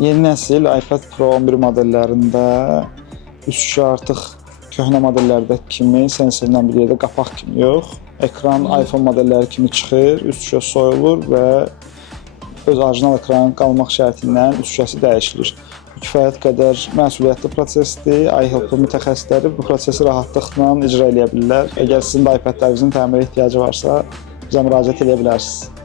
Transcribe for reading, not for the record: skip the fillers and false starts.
Yeni nəsil iPad Pro 11 modellərində üst şüşə artıq köhnə modellərdəki kimi sensorla bir yerdə qapaq kimi yox. Ekran iPhone modelləri kimi çıxır, üst şüşə soyulur və öz orijinal ekranın qalmaq şərti ilə üst şüşəsi dəyişilir. Bu kifayət qədər məsuliyyətli prosesdir. iHelp mütəxəssisləri bu prosesi rahatlıqla icra edə bilirlər. Əgər sizin də iPad-lərinizin təmirə ehtiyacı varsa, bizə müraciət edə bilərsiniz.